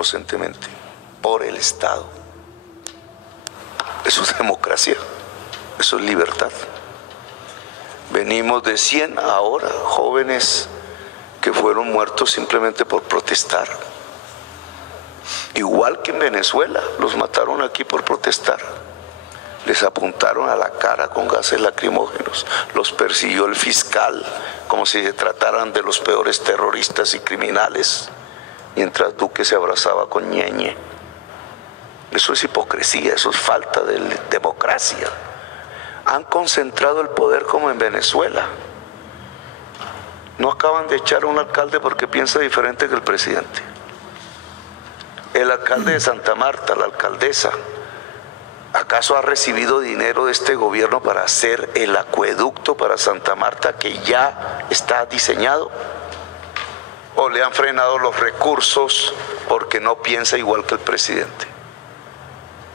inocentemente por el Estado. Eso es democracia, eso es libertad. Venimos de 100 ahora jóvenes que fueron muertos simplemente por protestar. Igual que en Venezuela, los mataron aquí por protestar. Les apuntaron a la cara con gases lacrimógenos, los persiguió el fiscal como si se trataran de los peores terroristas y criminales, mientras Duque se abrazaba con Ñeñe. Eso es hipocresía, eso es falta de democracia. Han concentrado el poder como en Venezuela. No acaban de echar a un alcalde porque piensa diferente que el presidente. El alcalde de Santa Marta, la alcaldesa, ¿acaso ha recibido dinero de este gobierno para hacer el acueducto para Santa Marta que ya está diseñado? ¿O le han frenado los recursos porque no piensa igual que el presidente?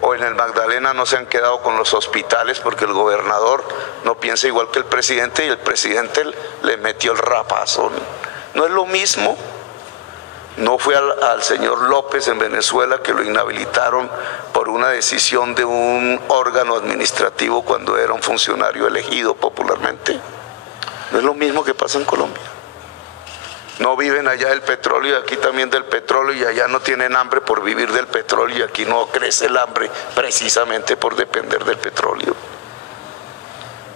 ¿O en el Magdalena no se han quedado con los hospitales porque el gobernador no piensa igual que el presidente y el presidente le metió el rapazo? ¿No es lo mismo? No fue al señor López en Venezuela que lo inhabilitaron por una decisión de un órgano administrativo cuando era un funcionario elegido popularmente. No es lo mismo que pasa en Colombia. No viven allá del petróleo y aquí también del petróleo, y allá no tienen hambre por vivir del petróleo y aquí no crece el hambre precisamente por depender del petróleo.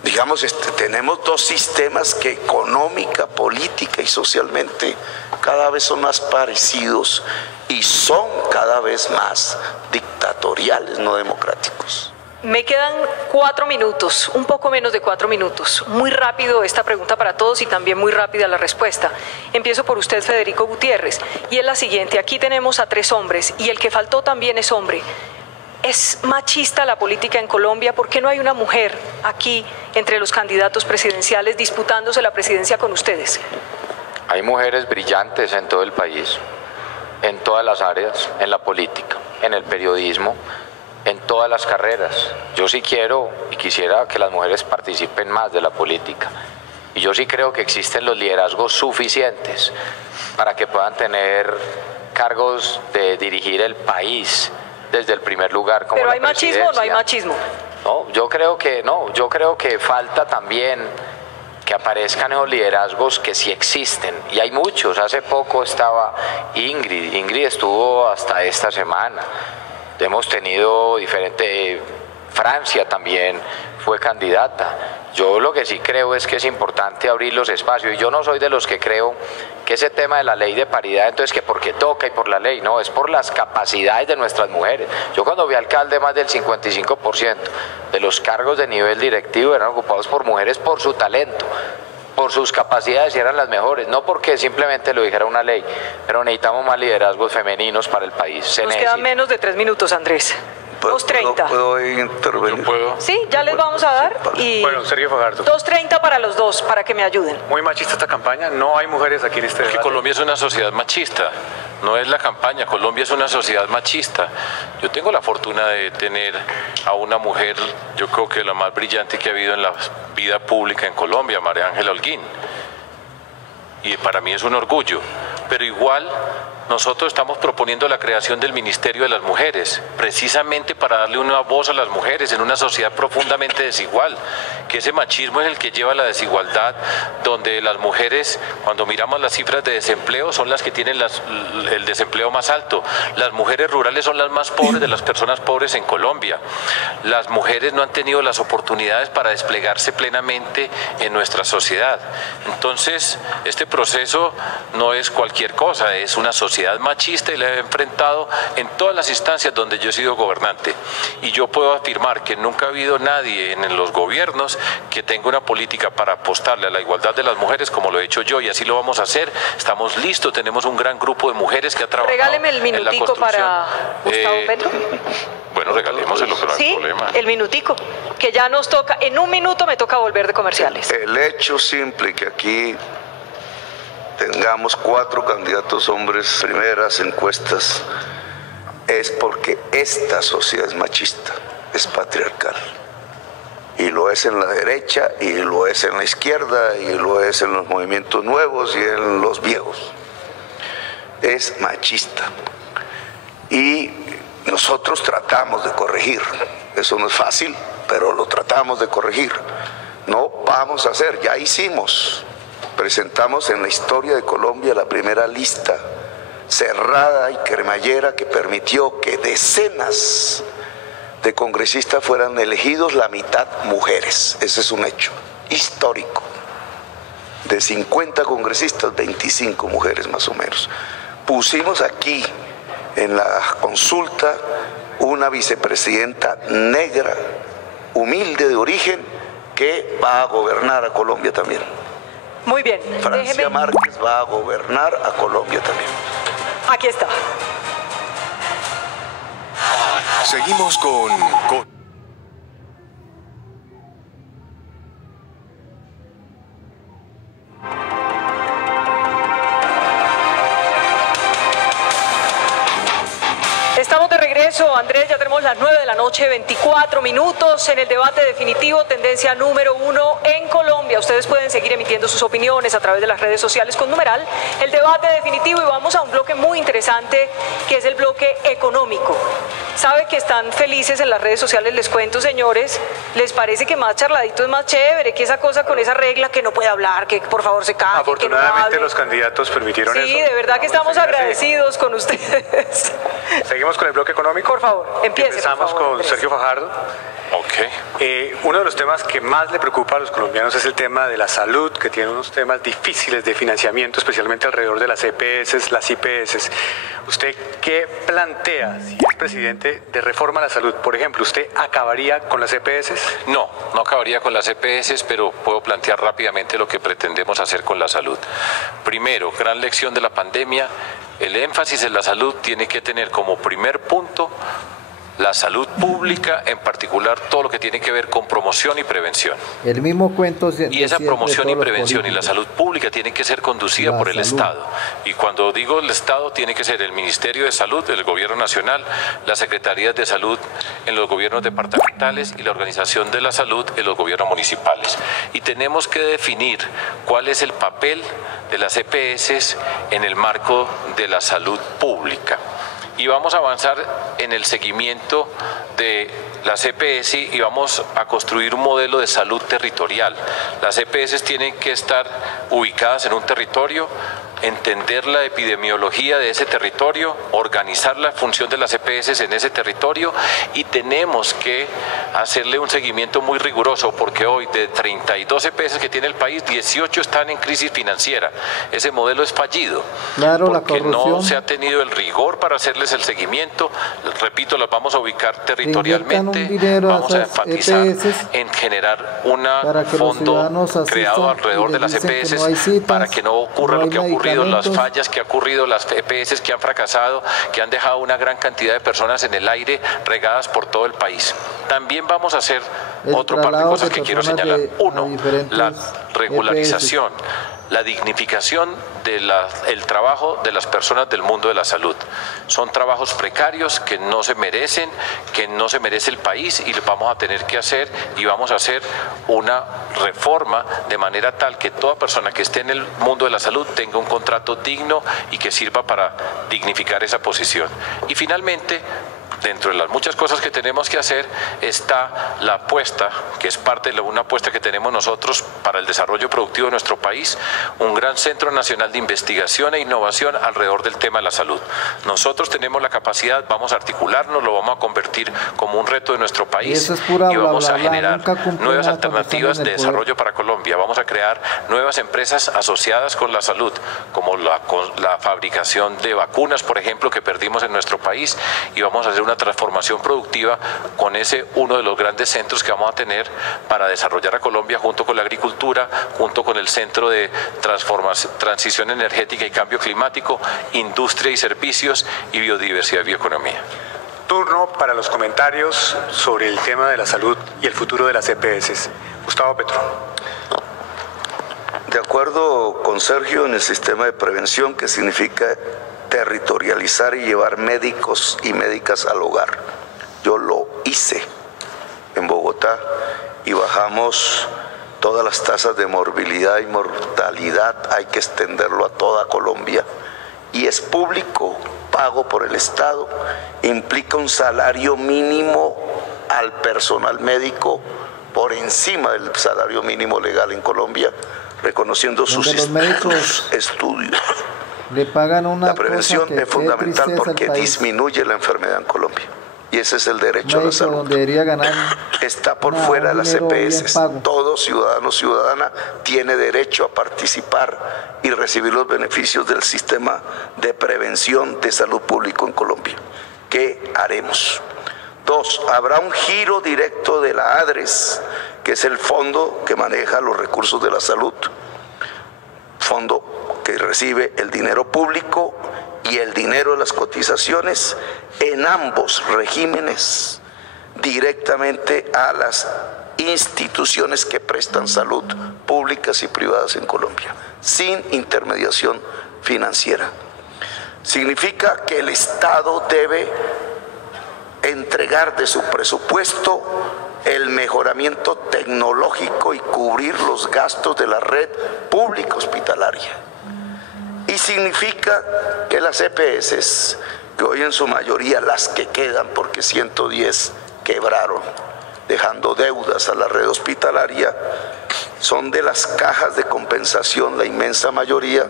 Digamos, tenemos dos sistemas que económica, política y socialmente cada vez son más parecidos y son cada vez más dictatoriales, no democráticos. Me quedan 4 minutos, un poco menos de 4 minutos. Muy rápido esta pregunta para todos y también muy rápida la respuesta. Empiezo por usted, Federico Gutiérrez, y es la siguiente. Aquí tenemos a 3 hombres y el que faltó también es hombre. ¿Es machista la política en Colombia? ¿Por qué no hay una mujer aquí entre los candidatos presidenciales disputándose la presidencia con ustedes? Hay mujeres brillantes en todo el país, en todas las áreas, en la política, en el periodismo, en todas las carreras. Yo sí quiero y quisiera que las mujeres participen más de la política. Y yo sí creo que existen los liderazgos suficientes para que puedan tener cargos de dirigir el país desde el primer lugar como ¿Pero la hay machismo o no hay machismo? No, yo creo que no, yo creo que falta también que aparezcan esos liderazgos que sí existen, y hay muchos. Hace poco estaba Ingrid estuvo hasta esta semana. Hemos tenido Francia también fue candidata. Yo lo que sí creo es que es importante abrir los espacios, y yo no soy de los que creo que ese tema de la ley de paridad, entonces que porque toca y por la ley, no, es por las capacidades de nuestras mujeres. Yo cuando vi alcalde, más del 55% de los cargos de nivel directivo eran ocupados por mujeres por su talento, por sus capacidades, y eran las mejores, no porque simplemente lo dijera una ley, pero necesitamos más liderazgos femeninos para el país. Nos quedan menos de 3 minutos, Andrés. 2:30. ¿Puedo intervenir? ¿Puedo? Sí, ya les vamos a dar. Y bueno, Sergio Fajardo. 2:30 para los dos, para que me ayuden. Muy machista esta campaña, no hay mujeres aquí en este debate. Que Colombia es una sociedad machista, no es la campaña, Colombia es una sociedad machista. Yo tengo la fortuna de tener a una mujer, yo creo que la más brillante que ha habido en la vida pública en Colombia, María Ángela Holguín. Y para mí es un orgullo, pero igual nosotros estamos proponiendo la creación del Ministerio de las Mujeres, precisamente para darle una voz a las mujeres en una sociedad profundamente desigual, que ese machismo es el que lleva a la desigualdad, donde las mujeres, cuando miramos las cifras de desempleo, son las que tienen el desempleo más alto. Las mujeres rurales son las más pobres de las personas pobres en Colombia. Las mujeres no han tenido las oportunidades para desplegarse plenamente en nuestra sociedad. Entonces, este proceso no es cualquier cosa, es una sociedad machista, y la he enfrentado en todas las instancias donde yo he sido gobernante. Y yo puedo afirmar que nunca ha habido nadie en los gobiernos que tenga una política para apostarle a la igualdad de las mujeres como lo he hecho yo, y así lo vamos a hacer. Estamos listos, tenemos un gran grupo de mujeres que ha trabajado. Regáleme el minutico para Gustavo Petro. Bueno, regalémoselo, pero no hay problema. El minutico, que ya nos toca, en un minuto me toca volver de comerciales. El hecho simple que aquí tengamos 4 candidatos hombres, primeras encuestas, es porque esta sociedad es machista, es patriarcal. Y lo es en la derecha, y lo es en la izquierda, y lo es en los movimientos nuevos y en los viejos. Es machista. y nosotros tratamos de corregir. Eso no es fácil, pero lo tratamos de corregir. No vamos a hacer, ya hicimos, presentamos en la historia de Colombia la primera lista cerrada y cremallera que permitió que decenas de congresistas fueran elegidos, la mitad mujeres. Ese es un hecho histórico. De 50 congresistas, 25 mujeres más o menos. Pusimos aquí en la consulta una vicepresidenta negra, humilde de origen, que va a gobernar a Colombia también. Muy bien. Francia Márquez va a gobernar a Colombia también. Aquí está. Seguimos con... Estamos de regreso, Andrés, ya tenemos las 9 de la noche, 24 minutos en el debate definitivo, tendencia número 1 en Colombia. Ustedes pueden seguir emitiendo sus opiniones a través de las redes sociales con numeral el debate definitivo, y vamos a un bloque muy interesante que es el bloque económico. Sabe que están felices en las redes sociales, les cuento, señores, les parece que más charladito es más chévere, que esa cosa con esa regla que no puede hablar, que por favor se calle. Afortunadamente que no los candidatos permitieron eso. Sí, de verdad que estamos agradecidos con ustedes. Seguimos con el bloque económico. Por favor, empiece. Empezamos por favor, con Andrés. Sergio Fajardo. Uno de los temas que más le preocupa a los colombianos es el tema de la salud, que tiene unos temas difíciles de financiamiento, especialmente alrededor de las EPS, las IPS. ¿Usted qué plantea si es presidente de reforma a la salud? Por ejemplo, ¿usted acabaría con las EPS? No acabaría con las EPS, pero puedo plantear rápidamente lo que pretendemos hacer con la salud. Primero, gran lección de la pandemia, el énfasis en la salud tiene que tener como primer punto la salud pública, en particular todo lo que tiene que ver con promoción y prevención. El mismo cuento. Y esa promoción y prevención y la salud pública tiene que ser conducida por el Estado. Y cuando digo el Estado, tiene que ser el Ministerio de Salud, el Gobierno Nacional, las Secretarías de Salud en los gobiernos departamentales y la Organización de la Salud en los gobiernos municipales. Y tenemos que definir cuál es el papel de las EPS en el marco de la salud pública. Y vamos a avanzar en el seguimiento de las EPS y vamos a construir un modelo de salud territorial. Las EPS tienen que estar ubicadas en un territorio, entender la epidemiología de ese territorio, organizar la función de las EPS en ese territorio, y tenemos que hacerle un seguimiento muy riguroso, porque hoy de 32 EPS que tiene el país, 18 están en crisis financiera. Ese modelo es fallido, claro, porque no se ha tenido el rigor para hacerles el seguimiento. Repito, las vamos a ubicar territorialmente, vamos a enfatizar en generar un fondo creado alrededor de las EPS para que no ocurra lo que ha ocurrido, las fallas que ha ocurrido, las EPS que han fracasado, que han dejado una gran cantidad de personas en el aire regadas por todo el país. También vamos a hacer otro par de cosas que quiero señalar. Uno, la regularización, la dignificación del trabajo de las personas del mundo de la salud. Son trabajos precarios que no se merecen, que no se merece el país, y lo vamos a tener que hacer, y vamos a hacer una reforma de manera tal que toda persona que esté en el mundo de la salud tenga un contrato digno y que sirva para dignificar esa posición. Y finalmente, dentro de las muchas cosas que tenemos que hacer está la apuesta, que es parte de una apuesta que tenemos nosotros para el desarrollo productivo de nuestro país, un gran centro nacional de investigación e innovación alrededor del tema de la salud. Nosotros tenemos la capacidad, vamos a articularnos, lo vamos a convertir como un reto de nuestro país, y vamos a generar nuevas alternativas de desarrollo para Colombia. Vamos a crear nuevas empresas asociadas con la salud, como la fabricación de vacunas, por ejemplo, que perdimos en nuestro país, y vamos a hacer una transformación productiva con ese uno de los grandes centros que vamos a tener para desarrollar a Colombia, junto con la agricultura, junto con el Centro de Transición Energética y Cambio Climático, Industria y Servicios y Biodiversidad y Bioeconomía. Turno para los comentarios sobre el tema de la salud y el futuro de las EPS. Gustavo Petro. De acuerdo con Sergio, en el sistema de prevención, que significa territorializar y llevar médicos y médicas al hogar. Yo lo hice en Bogotá y bajamos todas las tasas de morbilidad y mortalidad. Hay que extenderlo a toda Colombia, y es público, pago por el Estado, implica un salario mínimo al personal médico por encima del salario mínimo legal en Colombia, reconociendo sus estudios. Le pagan una La prevención es fundamental porque disminuye la enfermedad en Colombia. Y ese es el derecho a la salud. Debería ganar está por fuera de las EPS. Todo ciudadano o ciudadana tiene derecho a participar y recibir los beneficios del sistema de prevención de salud público en Colombia. ¿Qué haremos? 2. Habrá un giro directo de la ADRES, que es el fondo que maneja los recursos de la salud. Fondo que recibe el dinero público y el dinero de las cotizaciones en ambos regímenes directamente a las instituciones que prestan salud públicas y privadas en Colombia, sin intermediación financiera. Significa que el Estado debe entregar de su presupuesto el mejoramiento tecnológico y cubrir los gastos de la red pública hospitalaria. Y significa que las EPS, que hoy en su mayoría las que quedan, porque 110 quebraron, dejando deudas a la red hospitalaria, son de las cajas de compensación, la inmensa mayoría.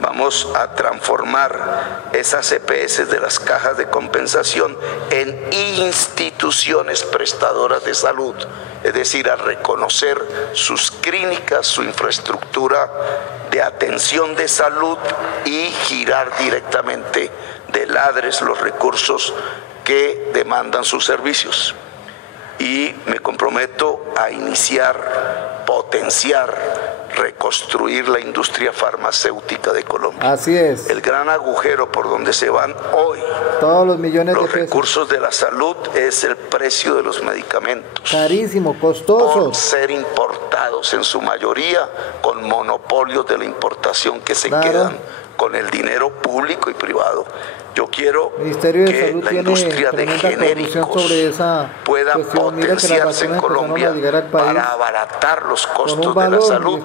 Vamos a transformar esas EPS de las cajas de compensación en instituciones prestadoras de salud, es decir, a reconocer sus clínicas, su infraestructura de atención de salud y girar directamente del ADRES los recursos que demandan sus servicios. Y me comprometo a iniciar, potenciar, reconstruir la industria farmacéutica de Colombia. Así es. El gran agujero por donde se van hoy todos los millones de pesos. Los recursos de la salud es el precio de los medicamentos. Carísimo, costoso. Por ser importados en su mayoría con monopolios de la importación que se quedan con el dinero público y privado. Yo quiero que la industria de genéricos pueda potenciarse en Colombia para abaratar los costos de la salud.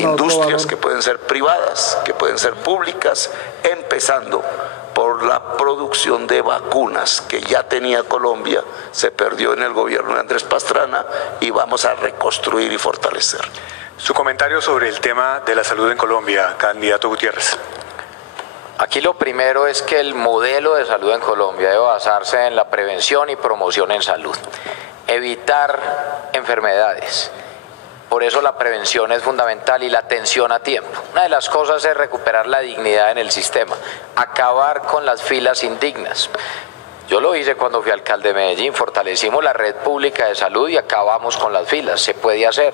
Industrias que pueden ser privadas, que pueden ser públicas, empezando por la producción de vacunas que ya tenía Colombia, se perdió en el gobierno de Andrés Pastrana y vamos a reconstruir y fortalecer. Su comentario sobre el tema de la salud en Colombia, candidato Gutiérrez. Aquí lo primero es que el modelo de salud en Colombia debe basarse en la prevención y promoción en salud, evitar enfermedades. Por eso la prevención es fundamental y la atención a tiempo. Una de las cosas es recuperar la dignidad en el sistema, acabar con las filas indignas. Yo lo hice cuando fui alcalde de Medellín, fortalecimos la red pública de salud y acabamos con las filas, se puede hacer.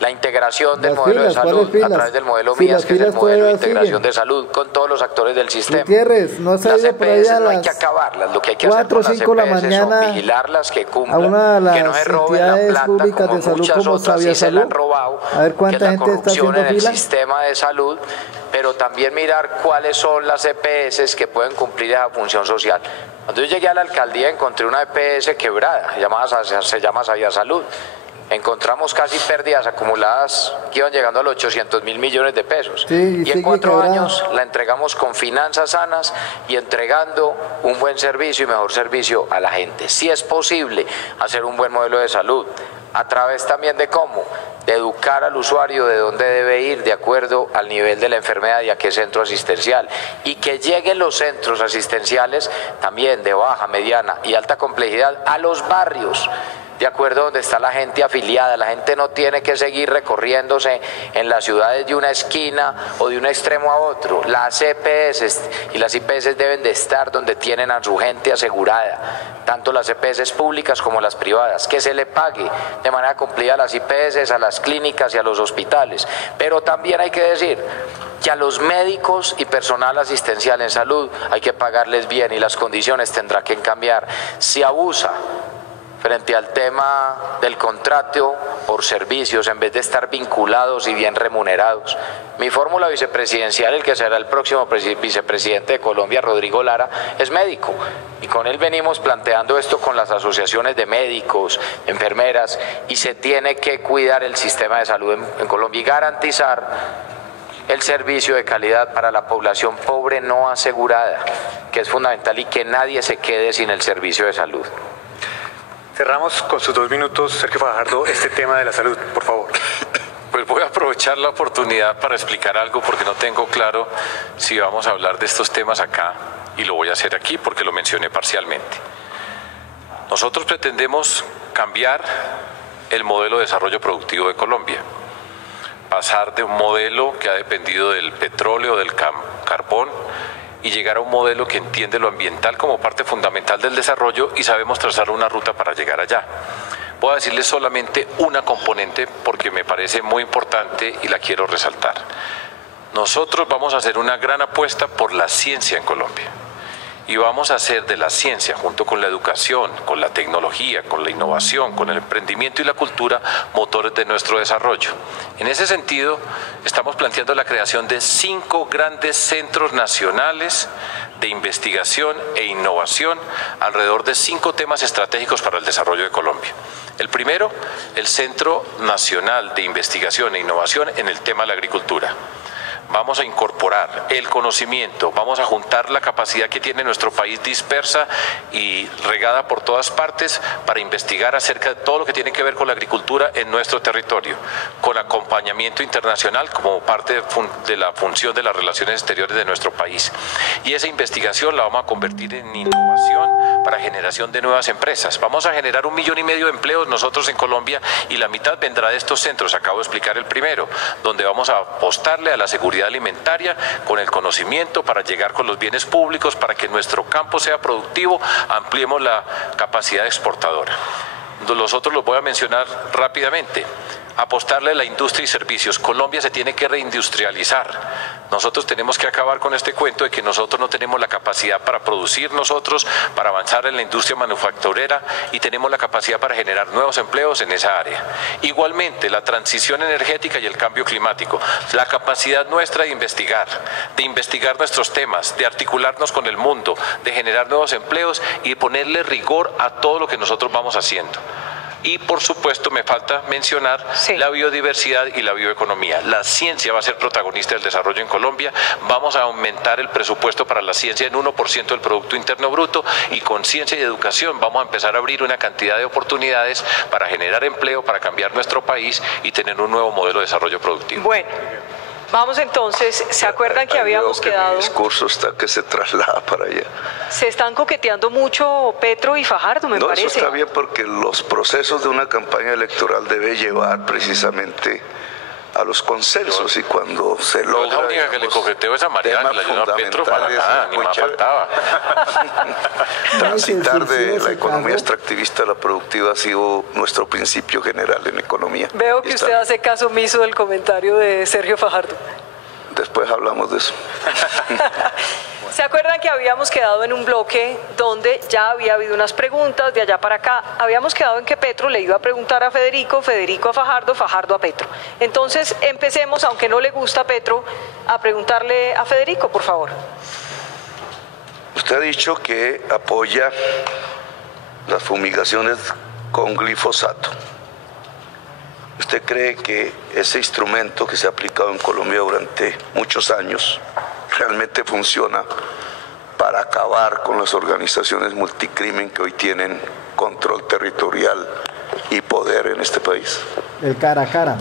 La integración del modelo de salud a través del modelo MIAS, que es el modelo de integración de salud con todos los actores del sistema. Gutiérrez, no se ha ido por ahí a no hay que acabarlas, lo que hay que 4 o 5 de la mañana son vigilarlas, que cumplan, a una de las que no se roben la plata públicas como de salud muchas como otras sí se la han robado, a ver cuánta que es la gente está corrupción haciendo en el fila. sistema de salud, pero también mirar cuáles son las EPS que pueden cumplir esa función social. Cuando yo llegué a la alcaldía encontré una EPS quebrada, se llama Sabia Salud. Encontramos casi pérdidas acumuladas que iban llegando a los 800.000 millones de pesos. Sí, y en 4 años la entregamos con finanzas sanas y entregando un buen servicio y mejor servicio a la gente. Sí es posible hacer un buen modelo de salud, a través también de cómo, de educar al usuario de dónde debe ir de acuerdo al nivel de la enfermedad y a qué centro asistencial, y que lleguen los centros asistenciales también de baja, mediana y alta complejidad a los barrios, de acuerdo a donde está la gente afiliada. La gente no tiene que seguir recorriéndose en las ciudades de una esquina o de un extremo a otro. Las EPS y las IPS deben de estar donde tienen a su gente asegurada, tanto las EPS públicas como las privadas, que se le pague de manera cumplida a las IPS, a las clínicas y a los hospitales. Pero también hay que decir que a los médicos y personal asistencial en salud hay que pagarles bien y las condiciones tendrán que cambiar. Si abusa frente al tema del contrato por servicios en vez de estar vinculados y bien remunerados. Mi fórmula vicepresidencial, el que será el próximo vicepresidente de Colombia, Rodrigo Lara, es médico, y con él venimos planteando esto con las asociaciones de médicos, enfermeras, y se tiene que cuidar el sistema de salud en Colombia y garantizar el servicio de calidad para la población pobre no asegurada, que es fundamental, y que nadie se quede sin el servicio de salud. Cerramos con sus 2 minutos, Sergio Fajardo, este tema de la salud, por favor. Pues voy a aprovechar la oportunidad para explicar algo porque no tengo claro si vamos a hablar de estos temas acá, y lo voy a hacer aquí porque lo mencioné parcialmente. Nosotros pretendemos cambiar el modelo de desarrollo productivo de Colombia, pasar de un modelo que ha dependido del petróleo, del carbón, y llegar a un modelo que entiende lo ambiental como parte fundamental del desarrollo, y sabemos trazar una ruta para llegar allá. Voy a decirles solamente una componente porque me parece muy importante y la quiero resaltar. Nosotros vamos a hacer una gran apuesta por la ciencia en Colombia. Y vamos a hacer de la ciencia, junto con la educación, con la tecnología, con la innovación, con el emprendimiento y la cultura, motores de nuestro desarrollo. En ese sentido, estamos planteando la creación de 5 grandes centros nacionales de investigación e innovación alrededor de 5 temas estratégicos para el desarrollo de Colombia. El primero, el Centro Nacional de Investigación e Innovación en el tema de la agricultura. Vamos a incorporar el conocimiento, vamos a juntar la capacidad que tiene nuestro país dispersa y regada por todas partes para investigar acerca de todo lo que tiene que ver con la agricultura en nuestro territorio, con acompañamiento internacional como parte de la función de las relaciones exteriores de nuestro país. Y esa investigación la vamos a convertir en innovación para generación de nuevas empresas. Vamos a generar 1,5 millones de empleos nosotros en Colombia, y la mitad vendrá de estos centros. Acabo de explicar el primero, donde vamos a apostarle a la seguridad alimentaria con el conocimiento para llegar con los bienes públicos, para que nuestro campo sea productivo, ampliemos la capacidad exportadora. Los otros los voy a mencionar rápidamente. Apostarle a la industria y servicios. Colombia se tiene que reindustrializar. Nosotros tenemos que acabar con este cuento de que nosotros no tenemos la capacidad para producir nosotros, para avanzar en la industria manufacturera, y tenemos la capacidad para generar nuevos empleos en esa área. Igualmente, la transición energética y el cambio climático. La capacidad nuestra de investigar nuestros temas, de articularnos con el mundo, de generar nuevos empleos y ponerle rigor a todo lo que nosotros vamos haciendo. Y por supuesto me falta mencionar la biodiversidad y la bioeconomía. La ciencia va a ser protagonista del desarrollo en Colombia. Vamos a aumentar el presupuesto para la ciencia en 1% del Producto Interno Bruto, y con ciencia y educación vamos a empezar a abrir una cantidad de oportunidades para generar empleo, para cambiar nuestro país y tener un nuevo modelo de desarrollo productivo. Bueno. Vamos entonces, ¿se acuerdan que habíamos quedado? Mi discurso está que se traslada para allá. Se están coqueteando mucho Petro y Fajardo, me parece. No, eso está bien, porque los procesos de una campaña electoral debe llevar precisamente a los consensos, y cuando se logra... La única que le coqueteo es a Mariana, la ayudó a Petro para nada, ni más faltaba. Transitar de la economía extractivista a la productiva ha sido nuestro principio general en economía. Veo que usted hace caso omiso del comentario de Sergio Fajardo. Después hablamos de eso. ¿Se acuerdan que habíamos quedado en un bloque donde ya había habido unas preguntas de allá para acá? Habíamos quedado en que Petro le iba a preguntar a Federico, Federico a Fajardo, Fajardo a Petro. Entonces empecemos, aunque no le gusta a Petro, a preguntarle a Federico, por favor. Usted ha dicho que apoya las fumigaciones con glifosato. ¿Usted cree que ese instrumento que se ha aplicado en Colombia durante muchos años realmente funciona para acabar con las organizaciones multicrimen que hoy tienen control territorial y poder en este país? El cara a cara.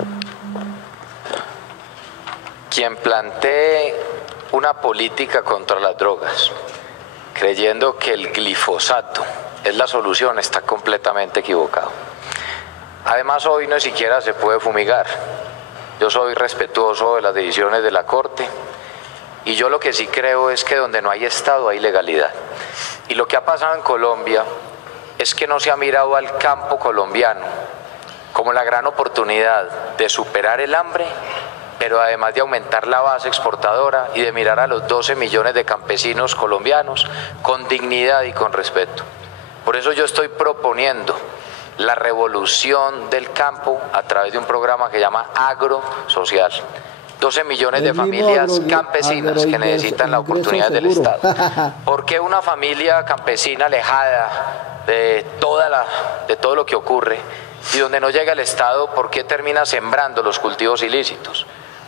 Quien plantee una política contra las drogas, creyendo que el glifosato es la solución, está completamente equivocado. Además, hoy no siquiera se puede fumigar. Yo soy respetuoso de las decisiones de la Corte, y yo lo que sí creo es que donde no hay Estado hay legalidad. Y lo que ha pasado en Colombia es que no se ha mirado al campo colombiano como la gran oportunidad de superar el hambre, pero además de aumentar la base exportadora y de mirar a los 12 millones de campesinos colombianos con dignidad y con respeto. Por eso yo estoy proponiendo la revolución del campo a través de un programa que se llama Agrosocial. 12 millones de familias campesinas que necesitan la oportunidad del Estado. ¿Por qué una familia campesina alejada de todo lo que ocurre y donde no llega el Estado, por qué termina sembrando los cultivos ilícitos?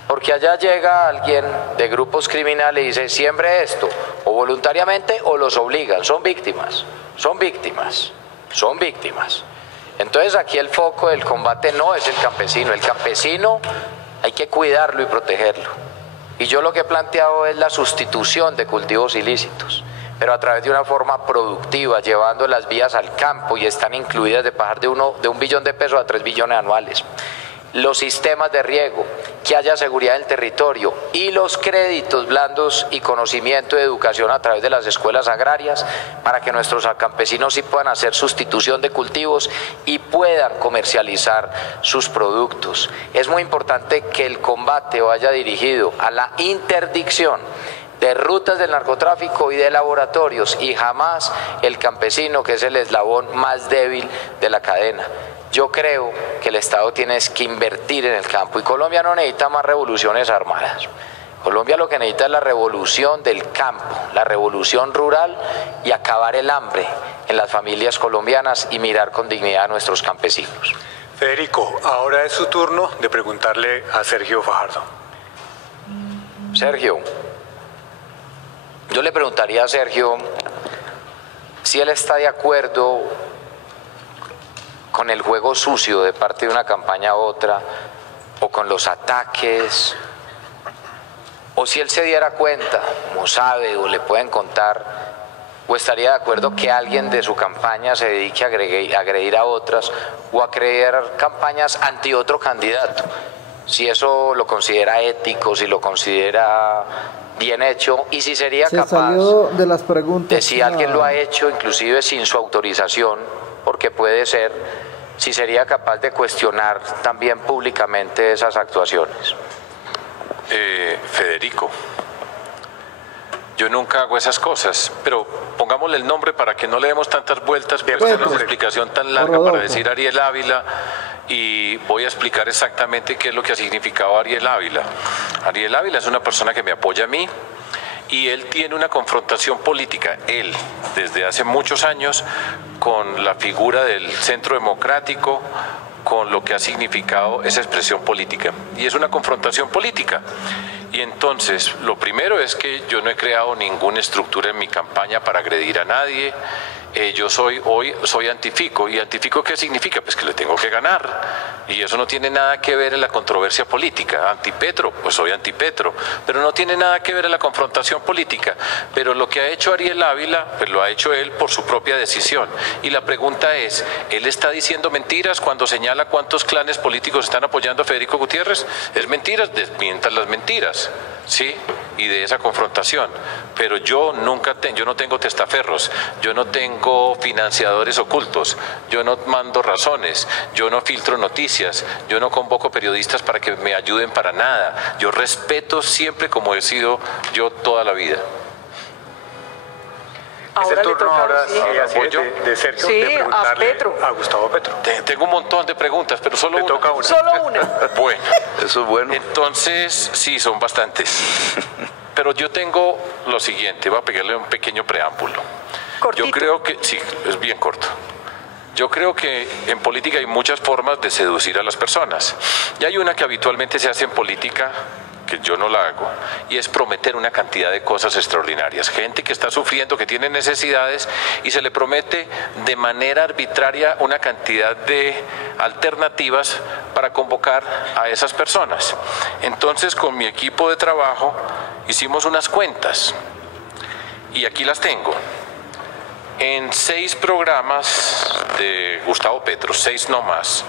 Porque allá llega alguien de grupos criminales y dice, siembre esto, o voluntariamente o los obligan, son víctimas, son víctimas, son víctimas. Entonces aquí el foco del combate no es el campesino hay que cuidarlo y protegerlo. Y yo lo que he planteado es la sustitución de cultivos ilícitos, pero a través de una forma productiva, llevando las vías al campo, y están incluidas de pasar de 1 billón de pesos a 3 billones anuales. Los sistemas de riego, que haya seguridad del territorio y los créditos blandos y conocimiento de educación a través de las escuelas agrarias para que nuestros campesinos sí puedan hacer sustitución de cultivos y puedan comercializar sus productos. Es muy importante que el combate vaya dirigido a la interdicción de rutas del narcotráfico y de laboratorios, y jamás el campesino, que es el eslabón más débil de la cadena. Yo creo que el Estado tiene que invertir en el campo, y Colombia no necesita más revoluciones armadas. Colombia lo que necesita es la revolución del campo, la revolución rural, y acabar el hambre en las familias colombianas y mirar con dignidad a nuestros campesinos. Federico, ahora es su turno de preguntarle a Sergio Fajardo. Sergio, yo le preguntaría a Sergio si él está de acuerdo con el juego sucio de parte de una campaña a otra, o con los ataques, o si él se diera cuenta, como sabe o le pueden contar, o estaría de acuerdo que alguien de su campaña se dedique a agredir a otras, o a crear campañas anti otro candidato, si eso lo considera ético, si lo considera bien hecho, y si sería capaz de las preguntas, de, si alguien lo ha hecho inclusive sin su autorización, porque puede ser, si sería capaz de cuestionar también públicamente esas actuaciones. Federico, yo nunca hago esas cosas, pero pongámosle el nombre para que no le demos tantas vueltas, porque es una explicación tan larga para decir Ariel Ávila, y voy a explicar exactamente qué es lo que ha significado Ariel Ávila. Ariel Ávila es una persona que me apoya a mí, y él tiene una confrontación política, él, desde hace muchos años, con la figura del Centro Democrático, con lo que ha significado esa expresión política. Y es una confrontación política. Y entonces, lo primero es que yo no he creado ninguna estructura en mi campaña para agredir a nadie. Yo hoy soy antifico. ¿Y antifico qué significa? Pues que le tengo que ganar. Y eso no tiene nada que ver en la controversia política. Antipetro, pues soy antipetro. Pero no tiene nada que ver en la confrontación política. Pero lo que ha hecho Ariel Ávila, pues lo ha hecho él por su propia decisión. Y la pregunta es, ¿él está diciendo mentiras cuando señala cuántos clanes políticos están apoyando a Federico Gutiérrez? Es mentiras, desmientan las mentiras, ¿sí? Y de esa confrontación. Pero yo no tengo testaferros, yo no tengo financiadores ocultos, yo no mando razones, yo no filtro noticias, yo no convoco periodistas para que me ayuden para nada. Yo respeto siempre como he sido yo toda la vida. Es el turno ahora de Sergio, sí, de preguntarle a Petro. A Gustavo Petro. Tengo un montón de preguntas, pero solo Le una. toca una. Solo una. Bueno, Eso es bueno. entonces sí, son bastantes. Pero yo tengo lo siguiente, voy a pegarle un pequeño preámbulo. Cortito. Yo creo que, sí, es bien corto. Yo creo que en política hay muchas formas de seducir a las personas. Y hay una que habitualmente se hace en política, que yo no la hago, y es prometer una cantidad de cosas extraordinarias. Gente que está sufriendo, que tiene necesidades, y se le promete de manera arbitraria una cantidad de alternativas para convocar a esas personas. Entonces, con mi equipo de trabajo hicimos unas cuentas, y aquí las tengo. En 6 programas de Gustavo Petro, 6 no más,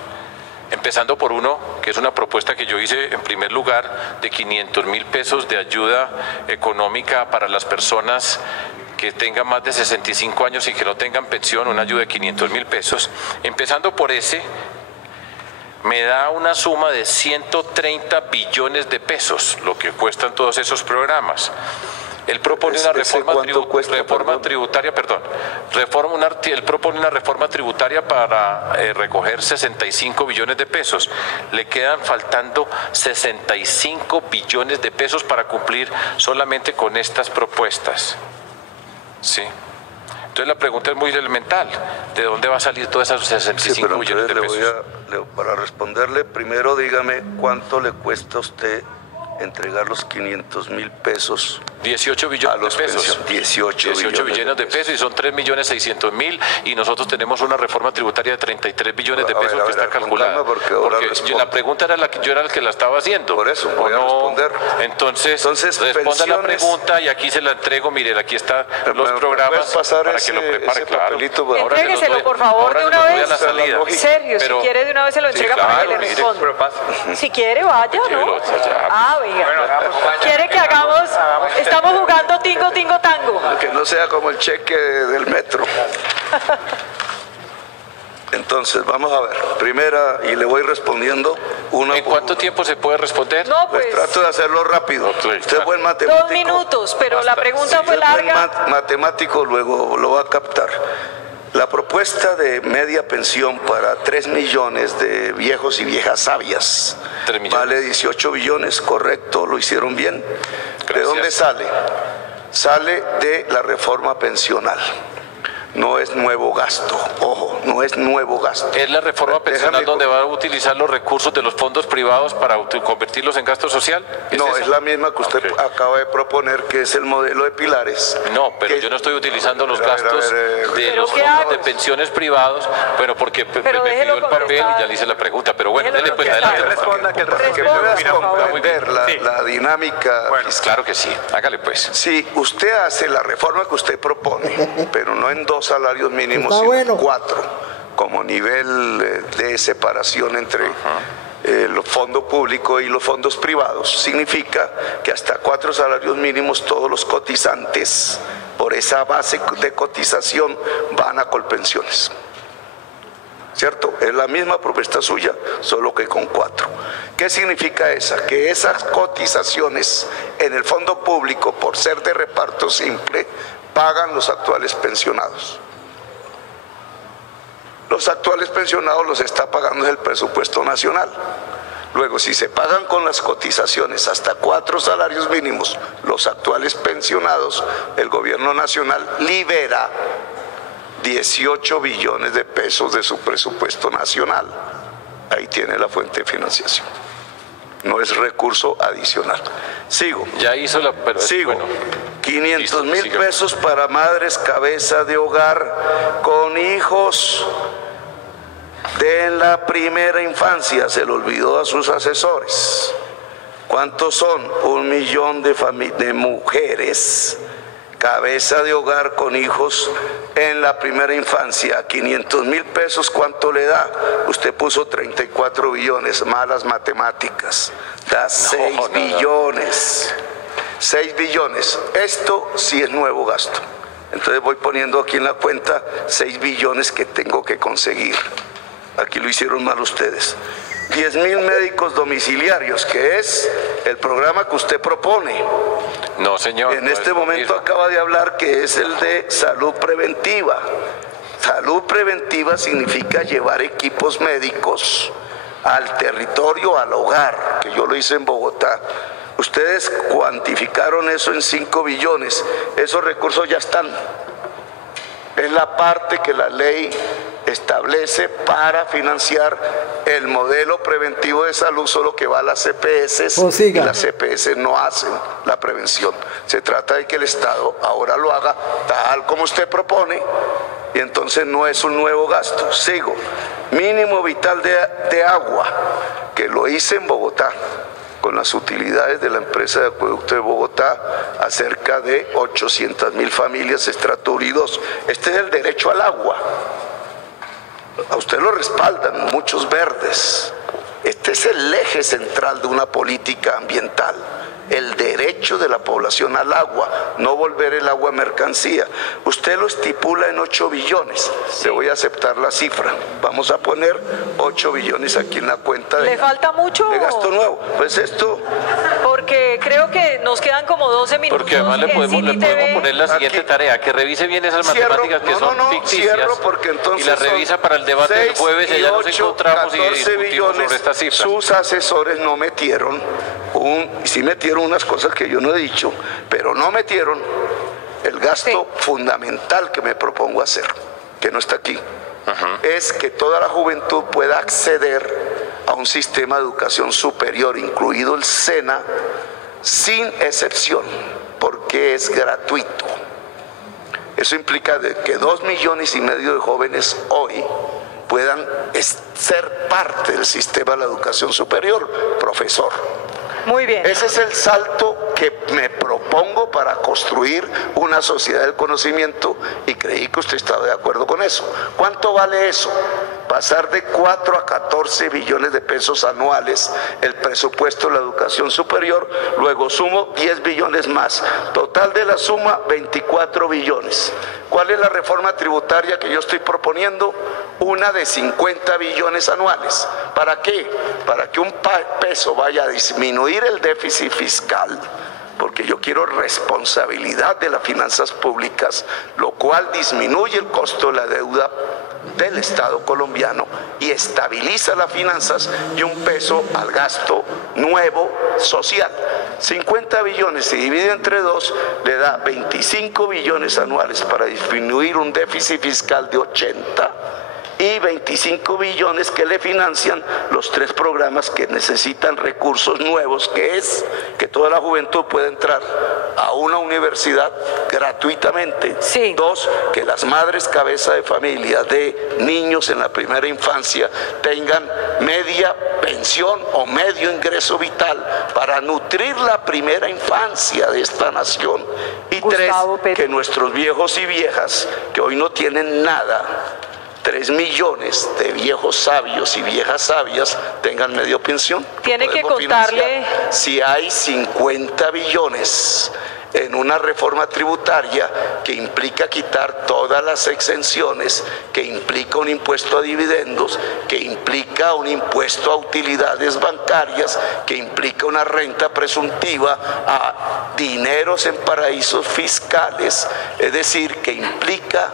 empezando por uno, que es una propuesta que yo hice en primer lugar, de 500.000 pesos de ayuda económica para las personas que tengan más de 65 años y que no tengan pensión, una ayuda de 500.000 pesos. Empezando por ese, me da una suma de 130 billones de pesos, lo que cuestan todos esos programas. Él propone una reforma tributaria, él propone una reforma tributaria para recoger 65 billones de pesos. Le quedan faltando 65 billones de pesos para cumplir solamente con estas propuestas. ¿Sí? Entonces la pregunta es muy elemental. ¿De dónde va a salir todos esos 65 billones de pesos? Para responderle, primero dígame cuánto le cuesta a usted entregar los 500.000 pesos 18 a billones los de pesos. 18 billones de pesos y son 3.600.000 y nosotros tenemos una reforma tributaria de 33 billones de pesos que está calculada. Porque la pregunta era yo era el que la estaba haciendo. Por eso voy a responder. Entonces responda la pregunta y aquí se la entrego. Miren, aquí están los programas para que lo prepare. Claro. Entrégueselo, por favor, de una vez. Sergio, si quiere de una vez se lo entrega para que le responda. Si quiere, vaya, ¿no? Venga. ¿Quiere que hagamos? Estamos jugando tingo, tingo, tango. Que no sea como el cheque del metro. Entonces, vamos a ver. Primera, y le voy respondiendo una. ¿En cuánto tiempo se puede responder? No, pues trato de hacerlo rápido. Okay, Usted es buen matemático. 2 minutos, pero la pregunta fue larga. Buen matemático, luego lo va a captar. La propuesta de media pensión para 3 millones de viejos y viejas sabias vale 18 billones, correcto, lo hicieron bien. Gracias. ¿De dónde sale? Sale de la reforma pensional. No es nuevo gasto, ojo, no es nuevo gasto. Es la reforma pensional donde va a utilizar los recursos de los fondos privados para convertirlos en gasto social. No, es la misma que usted acaba de proponer, que es el modelo de pilares. No, pero yo no estoy utilizando los gastos de los fondos de pensiones privados, pero porque me pidió el papel y ya le hice la pregunta. Pero bueno, dele pues adelante. Que puedas comprender la dinámica. Bueno, claro que sí, hágale pues. Sí, usted hace la reforma que usted propone, pero no en 2 salarios mínimos, sino en 4, como nivel de separación entre el fondo público y los fondos privados. Significa que hasta 4 salarios mínimos todos los cotizantes por esa base de cotización van a Colpensiones. ¿Cierto? Es la misma propuesta suya, solo que con 4. ¿Qué significa esa? Que esas cotizaciones en el fondo público, por ser de reparto simple, pagan los actuales pensionados. Los actuales pensionados los está pagando el presupuesto nacional. Luego, si se pagan con las cotizaciones hasta 4 salarios mínimos, los actuales pensionados, el gobierno nacional libera 18 billones de pesos de su presupuesto nacional. Ahí tiene la fuente de financiación. No es recurso adicional. Sigo. Ya hizo la... Sigo. Bueno, 500.000 pesos para madres cabeza de hogar con hijos de la primera infancia. Se le olvidó a sus asesores. ¿Cuántos son? 1 millón de mujeres cabeza de hogar con hijos en la primera infancia. 500.000 pesos, ¿cuánto le da? Usted puso 34 billones, malas matemáticas. Da 6 billones. 6 billones. Esto sí es nuevo gasto. Entonces voy poniendo aquí en la cuenta 6 billones que tengo que conseguir. Aquí lo hicieron mal ustedes. 10.000 médicos domiciliarios, que es el programa que usted propone. No, señor. En este momento acaba de hablar que es el de salud preventiva. Salud preventiva significa llevar equipos médicos al territorio, al hogar, que yo lo hice en Bogotá. Ustedes cuantificaron eso en 5 billones. Esos recursos ya están. Es la parte que la ley establece para financiar el modelo preventivo de salud, solo que va a las CPS y las CPS no hacen la prevención. Se trata de que el Estado ahora lo haga tal como usted propone y entonces no es un nuevo gasto. Sigo. Mínimo vital de agua, que lo hice en Bogotá con las utilidades de la empresa de acueducto de Bogotá a cerca de 800.000 familias Estratur y 2. Este es el derecho al agua. A usted lo respaldan muchos verdes. Este es el eje central de una política ambiental. El derecho de la población al agua, no volver el agua mercancía. Usted lo estipula en 8 billones. Le voy a aceptar la cifra. Vamos a poner 8 billones aquí en la cuenta ¿Le falta mucho? De gasto nuevo. Pues esto... Porque creo que nos quedan como 12 minutos. Porque además le podemos poner la siguiente tarea, que revise bien esas matemáticas que son ficticias porque entonces y las revisa para el debate del jueves y allá nos encontramos y discutimos sobre estas cifras. Sus asesores no metieron, sí metieron unas cosas que yo no he dicho, pero no metieron el gasto fundamental que me propongo hacer, que no está aquí. Es que toda la juventud pueda acceder a un sistema de educación superior, incluido el SENA, sin excepción, porque es gratuito. Eso implica que 2,5 millones de jóvenes hoy puedan ser parte del sistema de la educación superior, profesor. Muy bien. Ese es el salto que me propongo para construir una sociedad del conocimiento y creí que usted estaba de acuerdo con eso. ¿Cuánto vale eso? Pasar de 4 a 14 billones de pesos anuales el presupuesto de la educación superior, luego sumo 10 billones más. Total de la suma, 24 billones. ¿Cuál es la reforma tributaria que yo estoy proponiendo? Una de 50 billones anuales. ¿Para qué? Para que un peso vaya a disminuir el déficit fiscal, porque yo quiero responsabilidad de las finanzas públicas, lo cual disminuye el costo de la deuda del Estado colombiano y estabiliza las finanzas, y un peso al gasto nuevo social. 50 billones se divide entre 2, le da 25 billones anuales para disminuir un déficit fiscal de 80 y 25 billones que le financian los 3 programas que necesitan recursos nuevos, que es que toda la juventud pueda entrar a una universidad gratuitamente. Sí. 2, que las madres cabeza de familia de niños en la primera infancia tengan media pensión o medio ingreso vital para nutrir la primera infancia de esta nación. Y Gustavo 3, Petro. que nuestros viejos y viejas que hoy no tienen nada, 3 millones de viejos sabios y viejas sabias tengan medio pensión. Tiene que Podemos contarle. financiar. Si hay 50 billones en una reforma tributaria que implica quitar todas las exenciones, que implica un impuesto a dividendos, que implica un impuesto a utilidades bancarias, que implica una renta presuntiva a dineros en paraísos fiscales, es decir, que implica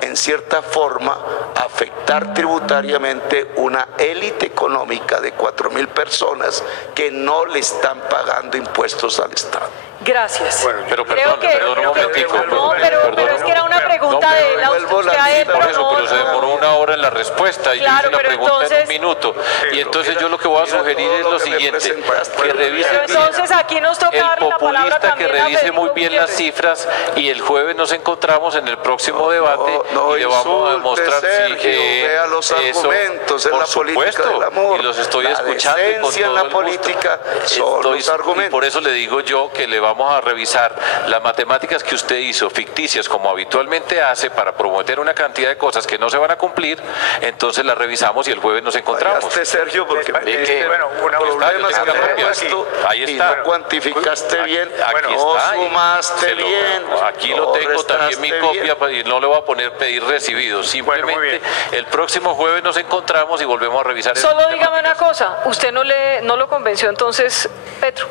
en cierta forma afectar tributariamente una élite económica de 4.000 personas que no le están pagando impuestos al Estado. Gracias. Bueno, Pero Creo perdón un momentico. No, pero es que era una pregunta No, de él, vuelvo usted la a él, cita, Por eso, no, pero se no. demoró 1 hora en la respuesta y yo Claro, hice la pero pregunta entonces- en 1 minuto. Y entonces yo lo que voy a mira sugerir todo es lo lo que me siguiente, presentaste. que Pero revisen bien. entonces aquí nos toca El darle la palabra populista que también a revise Federico muy bien las Gutiérrez. cifras y el jueves nos encontramos en el próximo debate No y le vamos a insulte, demostrar Sergio, vea los argumentos en por la política supuesto, del amor. y los estoy La escuchando y con decencia en todo la el gusto. política son los Y argumentos. por eso le digo yo que le vamos a revisar las matemáticas que usted hizo, ficticias como habitualmente hace, para prometer una cantidad de cosas que no se van a cumplir. Entonces las revisamos y el jueves nos encontramos. Fallaste, Sergio, porque Bueno, problemas yo que tengo la me he propia. puesto Ahí y está. no cuantificaste bien, Aquí no está, y sumaste se lo- bien, aquí no lo tengo también mi restaste copia bien. y no le voy a poner pedir recibido. Bueno, muy Simplemente bien. el próximo jueves nos encontramos y volvemos a revisar. Solo esas dígame una temáticas. cosa, ¿usted no lo convenció entonces, Petro?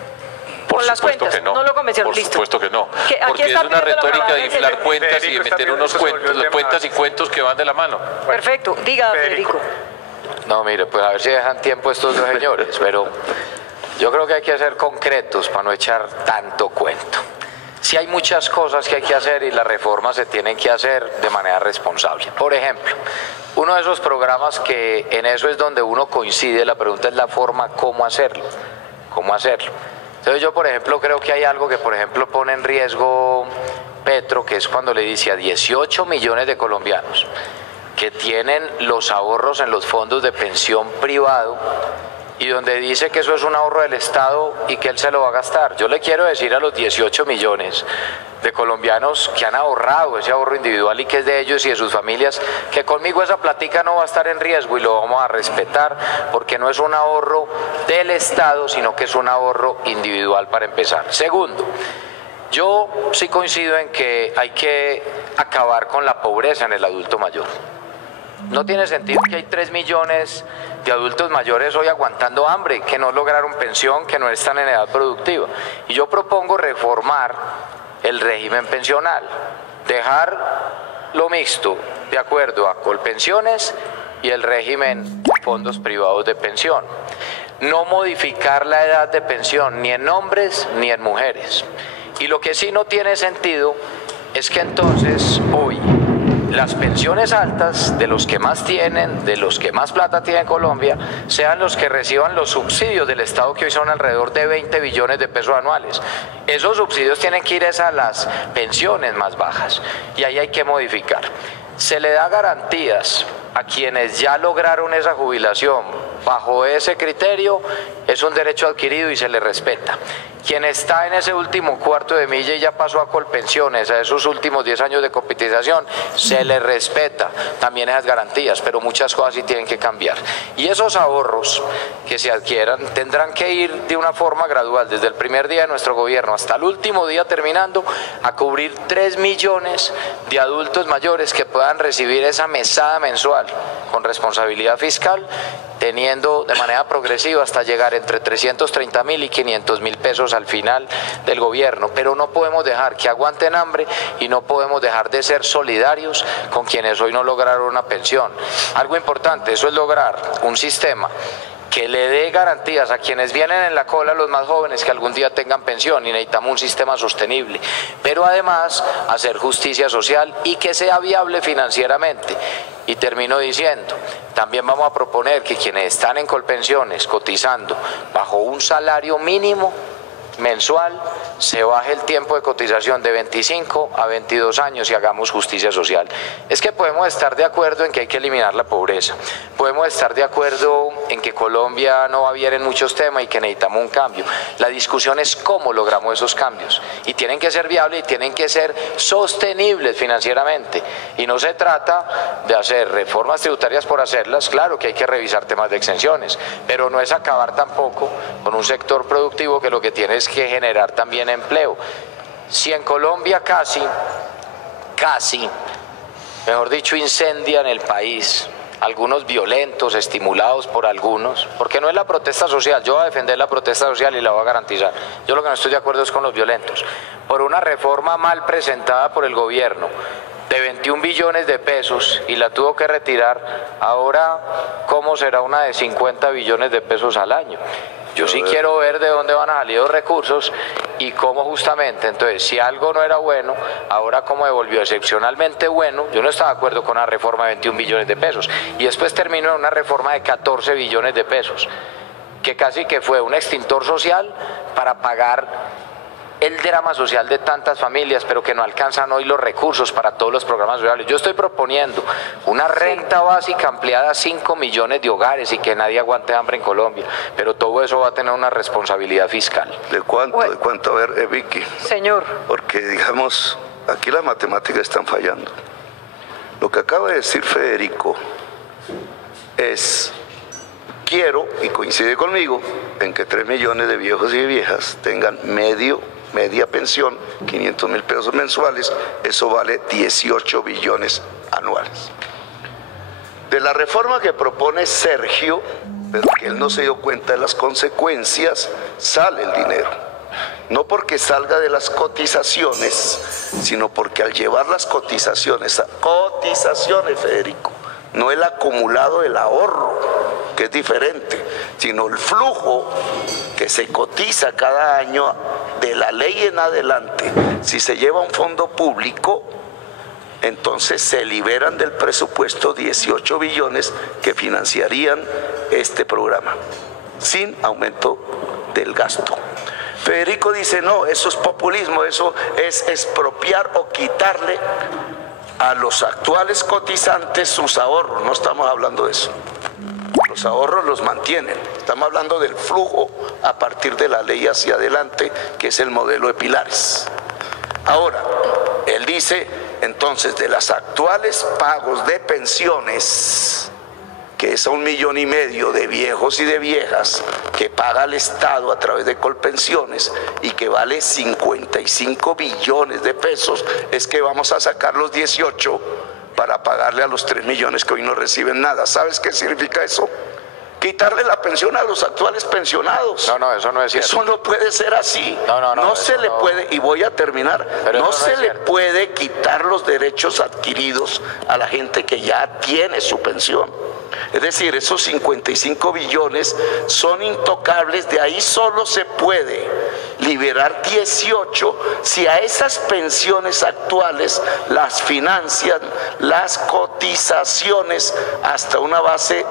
Por Con las supuesto cuentas, que no. no lo convencieron, Por listo. supuesto que no. Que aquí Porque es está una pidiendo la retórica palabra de el inflar señor. cuentas y de Federico está meter pidiendo, unos se volvió el tema. cuentas y cuentos que van de la mano. Perfecto, diga Federico. Federico. No, mire, pues a ver si dejan tiempo estos dos señores, pero yo creo que hay que ser concretos para no echar tanto cuento. Sí hay muchas cosas que hay que hacer y las reformas se tienen que hacer de manera responsable. Por ejemplo, uno de esos programas que en eso es donde uno coincide, la pregunta es la forma, ¿cómo hacerlo? ¿Cómo hacerlo? Entonces yo, por ejemplo, creo que hay algo que, por ejemplo, pone en riesgo Petro, que es cuando le dice a 18 millones de colombianos que tienen los ahorros en los fondos de pensión privado y donde dice que eso es un ahorro del Estado y que él se lo va a gastar. Yo le quiero decir a los 18 millones de colombianos que han ahorrado ese ahorro individual y que es de ellos y de sus familias, que conmigo esa platica no va a estar en riesgo y lo vamos a respetar porque no es un ahorro del Estado, sino que es un ahorro individual para empezar. Segundo, yo sí coincido en que hay que acabar con la pobreza en el adulto mayor. No tiene sentido que hay 3 millones de adultos mayores hoy aguantando hambre, que no lograron pensión, que no están en edad productiva. Y yo propongo reformar el régimen pensional, dejar lo mixto de acuerdo a Colpensiones y el régimen fondos privados de pensión. No modificar la edad de pensión ni en hombres ni en mujeres. Y lo que sí no tiene sentido es que entonces hoy las pensiones altas de los que más tienen, de los que más plata tiene en Colombia, sean los que reciban los subsidios del Estado, que hoy son alrededor de 20 billones de pesos anuales. Esos subsidios tienen que ir a las pensiones más bajas y ahí hay que modificar. Se le da garantías a quienes ya lograron esa jubilación. Bajo ese criterio es un derecho adquirido y se le respeta. Quien está en ese último cuarto de milla y ya pasó a Colpensiones, a esos últimos 10 años de cotización, se le respeta también esas garantías, pero muchas cosas sí tienen que cambiar. Y esos ahorros que se adquieran tendrán que ir de una forma gradual, desde el primer día de nuestro gobierno hasta el último día terminando, a cubrir 3 millones de adultos mayores que puedan recibir esa mesada mensual con responsabilidad fiscal, teniendo de manera progresiva hasta llegar entre 330.000 y 500.000 pesos al final del gobierno. Pero no podemos dejar que aguanten hambre y no podemos dejar de ser solidarios con quienes hoy no lograron una pensión. Algo importante, eso es lograr un sistema que le dé garantías a quienes vienen en la cola, los más jóvenes, que algún día tengan pensión, y necesitamos un sistema sostenible, pero además hacer justicia social y que sea viable financieramente. Y termino diciendo, también vamos a proponer que quienes están en Colpensiones cotizando bajo un salario mínimo mensual, se baje el tiempo de cotización de 25 a 22 años y hagamos justicia social. Es que podemos estar de acuerdo en que hay que eliminar la pobreza, podemos estar de acuerdo en que Colombia no va bien en muchos temas y que necesitamos un cambio. La discusión es cómo logramos esos cambios, y tienen que ser viables y tienen que ser sostenibles financieramente, y no se trata de hacer reformas tributarias por hacerlas. Claro que hay que revisar temas de exenciones, pero no es acabar tampoco con un sector productivo que lo que tiene es que generar también empleo. Si en Colombia casi, mejor dicho, incendian el país, algunos violentos, estimulados por algunos, porque no es la protesta social, yo voy a defender la protesta social y la voy a garantizar. Yo lo que no estoy de acuerdo es con los violentos, por una reforma mal presentada por el gobierno de 21 billones de pesos y la tuvo que retirar. Ahora, ¿cómo será una de 50 billones de pesos al año? Yo sí quiero ver de dónde van a salir los recursos y cómo justamente, entonces, si algo no era bueno, ahora cómo devolvió excepcionalmente bueno. Yo no estaba de acuerdo con una reforma de 21 billones de pesos y después terminó en una reforma de 14 billones de pesos, que casi que fue un extintor social para pagar el drama social de tantas familias, pero que no alcanzan hoy los recursos para todos los programas sociales. Yo estoy proponiendo una renta básica ampliada a 5 millones de hogares y que nadie aguante hambre en Colombia, pero todo eso va a tener una responsabilidad fiscal. ¿De cuánto? ¿De cuánto? A ver, Vicky. Señor. Porque, digamos, aquí las matemáticas están fallando. Lo que acaba de decir Federico es: quiero, y coincide conmigo, en que 3 millones de viejos y viejas tengan media pensión, 500.000 pesos mensuales. Eso vale 18 billones anuales. De la reforma que propone Sergio, pero que él no se dio cuenta de las consecuencias, sale el dinero. No porque salga de las cotizaciones, sino porque al llevar las cotizaciones, Federico, no el acumulado del ahorro, que es diferente, sino el flujo que se cotiza cada año de la ley en adelante. Si se lleva un fondo público, entonces se liberan del presupuesto 18 billones que financiarían este programa, sin aumento del gasto. Federico dice: no, eso es populismo, eso es expropiar o quitarle a los actuales cotizantes sus ahorros. No estamos hablando de eso. Los ahorros los mantienen. Estamos hablando del flujo a partir de la ley hacia adelante, que es el modelo de pilares. Ahora, él dice, entonces, de las actuales pagos de pensiones, que es a 1,5 millones de viejos y de viejas que paga el Estado a través de Colpensiones y que vale 55 billones de pesos, es que vamos a sacar los 18 para pagarle a los 3 millones que hoy no reciben nada. ¿Sabes qué significa eso? Quitarle la pensión a los actuales pensionados. No, eso no es cierto. Eso no puede ser así. No se le puede, y voy a terminar, no se le puede quitar los derechos adquiridos a la gente que ya tiene su pensión. Es decir, esos 55 billones son intocables, de ahí solo se puede liberar 18 si a esas pensiones actuales las financian las cotizaciones hasta una base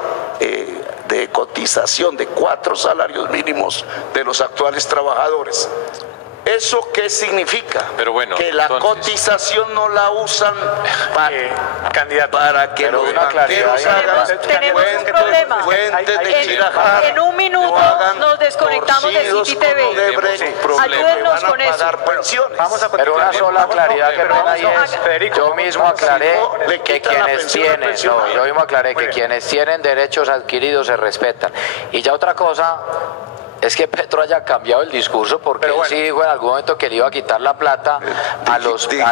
de cotización de 4 salarios mínimos de los actuales trabajadores. ¿Eso qué significa? Pero bueno, que la entonces, cotización no la usan candidato, para que los banqueros hagan tenemos un problema. fuentes de Chirajar, En un minuto nos desconectamos del torcidos City TV. con Odebrecht, Ayúdennos van a con eso. pagar pensiones. Pero una sola claridad que pena ahí es, Federico, yo mismo aclaré le que quitan la quienes pensión al tienen, pensionado. yo mismo aclaré que quienes tienen derechos adquiridos se respetan. Y ya otra cosa es que Petro haya cambiado el discurso, porque él sí dijo en algún momento que le iba a quitar la plata a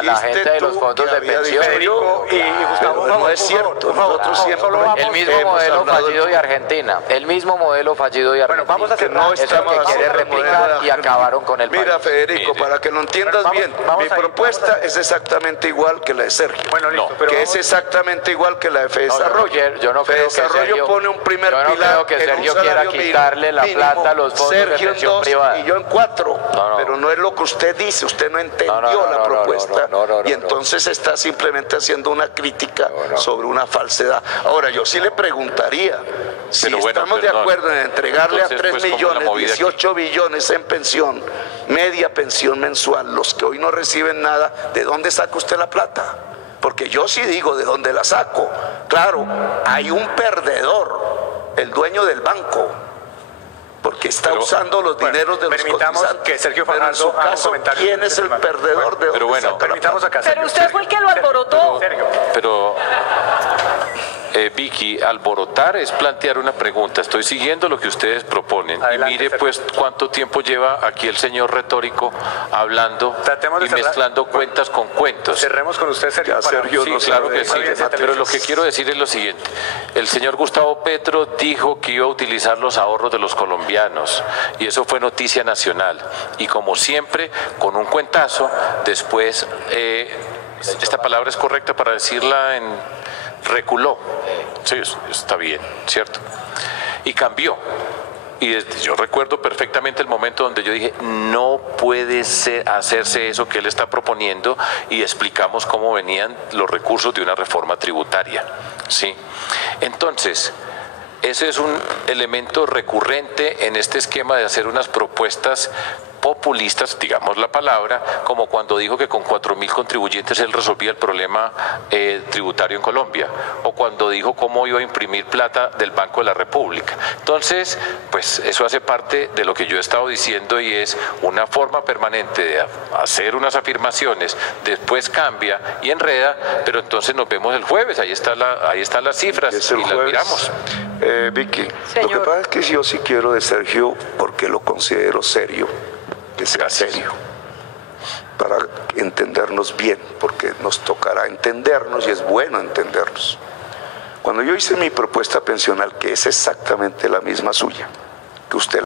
la gente de los fondos de pensión. Federico y Gustavo, no es cierto, nosotros siempre El mismo hemos modelo hablado fallido de Argentina, el mismo modelo fallido de Argentina. vamos a que cerrar. no Eso estamos que quiere haciendo el modelo replicar de y Argentina. acabaron con el Mira, país. Federico, Mire. para que lo entiendas Vamos- bien, vamos mi a ir, propuesta es exactamente igual que la de Sergio. Bueno, listo, No, pero que vamos- es exactamente igual que la de Fede No, Desarrollo. yo no creo que Desarrollo Sergio- pone un primer yo no pilar creo que en un Sergio quiera salario quitarle la mínimo, plata a los fondos de Sergio en pensión 2 privada. y yo en 4. No. Pero no es lo que usted dice, usted no entendió No, la propuesta no, y entonces está simplemente haciendo una crítica sobre una falsedad. Ahora, yo sí le preguntaría, si Pero bueno, estamos de perdón. acuerdo en entregarle Entonces, a 3 pues, ¿cómo la millones, movida aquí? 18 billones en pensión, media pensión mensual, los que hoy no reciben nada, ¿de dónde saca usted la plata? Porque yo sí digo de dónde la saco. Claro, hay un perdedor, el dueño del banco, porque está Pero, usando los dineros de los permitamos cotizantes. que Sergio Pero en Fajardo su haga un caso, comentario ¿quién sobre es este el tema? perdedor? ¿De pero dónde bueno, saca la Permitamos plata? acá. Pero usted fue el que lo alborotó. Sergio. Pero Vicky, alborotar es plantear una pregunta. Estoy siguiendo lo que ustedes proponen. Adelante, y mire Sergio. pues cuánto tiempo lleva aquí el señor retórico hablando Tratemos de y cerrar. mezclando cuentas con cuentos. Cerremos con usted, Sergio. Ya, Sergio, Sí, no claro sabe. que sí, Está bien, pero lo que quiero decir es lo siguiente. El señor Gustavo Petro dijo que iba a utilizar los ahorros de los colombianos y eso fue noticia nacional. Y como siempre, con un cuentazo, después, esta palabra es correcta para decirla en reculó. Sí, está bien, ¿cierto? Y cambió. Y yo recuerdo perfectamente el momento donde yo dije, no puede hacerse eso que él está proponiendo, y explicamos cómo venían los recursos de una reforma tributaria. ¿Sí? Entonces, ese es un elemento recurrente en este esquema de hacer unas propuestas populistas, digamos la palabra, como cuando dijo que con 4.000 contribuyentes él resolvía el problema tributario en Colombia, o cuando dijo cómo iba a imprimir plata del Banco de la República. Entonces, pues eso hace parte de lo que yo he estado diciendo, y es una forma permanente de hacer unas afirmaciones, después cambia y enreda, pero entonces nos vemos el jueves, ahí están las cifras Es el y las jueves. miramos. Vicky, Señor. lo que pasa es que yo sí quiero de Sergio, porque lo considero serio, que sea Gracias. serio, para entendernos bien, porque nos tocará entendernos y es bueno entendernos. Cuando yo hice mi propuesta pensional, que es exactamente la misma suya, que usted